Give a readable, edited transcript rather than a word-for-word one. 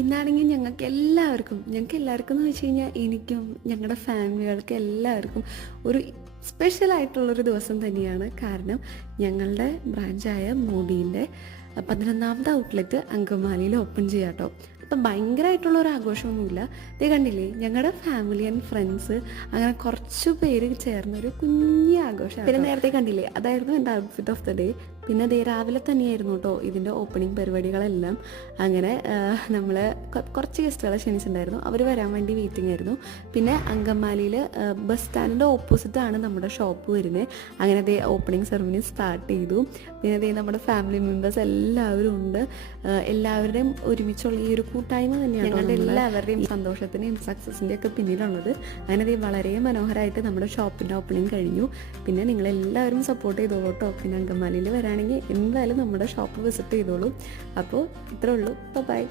ഇന്നാണെങ്കിൽ ഞങ്ങൾക്ക് എല്ലാവർക്കും എന്ന് വെച്ച് കഴിഞ്ഞാൽ എനിക്കും ഞങ്ങളുടെ ഫാമിലികൾക്ക് എല്ലാവർക്കും ഒരു സ്പെഷ്യലായിട്ടുള്ളൊരു ദിവസം തന്നെയാണ്. കാരണം ഞങ്ങളുടെ ബ്രാഞ്ചായ മോഡീൻ്റെ 11ാമത്തെ ഔട്ട്ലെറ്റ് അങ്കമാലിയിൽ ഓപ്പൺ ചെയ്യാം കേട്ടോ. അപ്പം ഭയങ്കരമായിട്ടുള്ള ഒരു ആഘോഷമൊന്നുമില്ല. ഇത് കണ്ടില്ലേ, ഞങ്ങളുടെ ഫാമിലി ആൻഡ് ഫ്രണ്ട്സ് അങ്ങനെ കുറച്ച് പേര് ചേർന്നൊരു കുഞ്ഞി ആഘോഷം. പിന്നെ നേരത്തെ കണ്ടില്ലേ, അതായിരുന്നു എൻ്റെ ഔട്ട്ഫിറ്റ് ഓഫ് ദ ഡേ. പിന്നെ അതേ രാവിലെ തന്നെയായിരുന്നു കേട്ടോ ഇതിൻ്റെ ഓപ്പണിംഗ് പരിപാടികളെല്ലാം. അങ്ങനെ നമ്മൾ കുറച്ച് ഗസ്റ്റുകളെ ക്ഷണിച്ചിട്ടുണ്ടായിരുന്നു, അവർ വരാൻ വേണ്ടി വെയിറ്റിംഗ് ആയിരുന്നു. പിന്നെ അങ്കമാലിയിൽ ബസ് സ്റ്റാൻഡിൻ്റെ ഓപ്പോസിറ്റാണ് നമ്മുടെ ഷോപ്പ് വരുന്നത്. അങ്ങനെ അതേ ഓപ്പണിംഗ് സെറമണി സ്റ്റാർട്ട് ചെയ്തു. പിന്നെ അതേ നമ്മുടെ ഫാമിലി മെമ്പേഴ്സ് എല്ലാവരും ഉണ്ട്. എല്ലാവരുടെയും ഒരുമിച്ചുള്ള ഈ ഒരു കൂട്ടായ്മ തന്നെയാണ് ഞങ്ങളുടെ എല്ലാവരുടെയും സന്തോഷത്തിൻ്റെയും സക്സസിൻ്റെയും ഒക്കെ പിന്നിലുള്ളത്. അങ്ങനെ അതേ വളരെ മനോഹരമായിട്ട് നമ്മുടെ ഷോപ്പിൻ്റെ ഓപ്പണിംഗ് കഴിഞ്ഞു. പിന്നെ നിങ്ങളെല്ലാവരും സപ്പോർട്ട് ചെയ്തോളൂ കേട്ടോ. പിന്നെ അങ്കമാലിയിൽ വരാണെങ്കിൽ എന്തായാലും നമ്മുടെ ഷോപ്പ് വിസിറ്റ് ചെയ്തോളൂ. അപ്പോൾ ഇത്രേ ഉള്ളൂ. ബൈ.